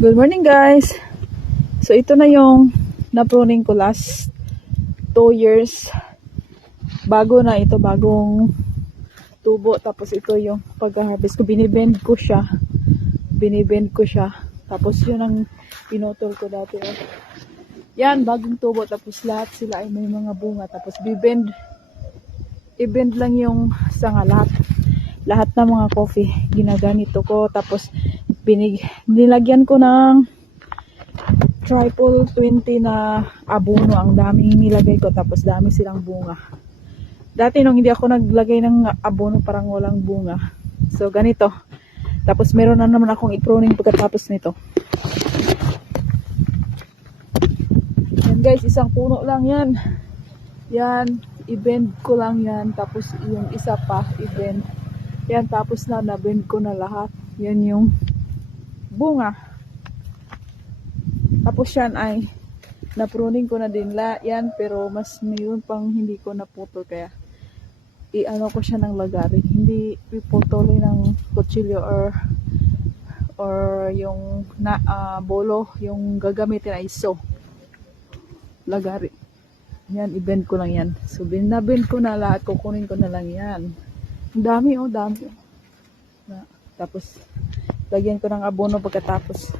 Good morning guys. So ito na yung na-pruning ko last 2 years. Bago na ito, bagong tubo. Tapos ito yung pag-harvest ko. Binibend ko siya. Tapos yun ang pinutol ko dati. Yan, bagong tubo. Tapos lahat sila ay may mga bunga. Tapos i-bend lang yung sanga lahat ng mga coffee. Ginaganito ko. Tapos nilagyan ko ng triple 20 na abono. Ang daming nilagay ko, tapos dami silang bunga. Dati nung hindi ako naglagay ng abono, parang walang bunga. So ganito. Tapos meron na naman akong i-pruning pagkatapos nito. Yan guys, isang puno lang yan. Yan, i-bend ko lang yan. Tapos yung isa pa, i-bend. Yan, tapos na-bend ko na lahat. Yan yung bunga. Tapos yan ay na-pruning ko na din yan, pero mas mayroon pang hindi ko naputol, kaya i-ano ko siya ng lagari. Hindi piputulin ng kutsilyo or yung bolo, yung gagamitin ay lagari. Yan, i-bend ko lang yan. So binabend ko na lahat, kukunin ko na lang yan. Ang dami dami. Tapos lagyan ko ng abono pagkatapos.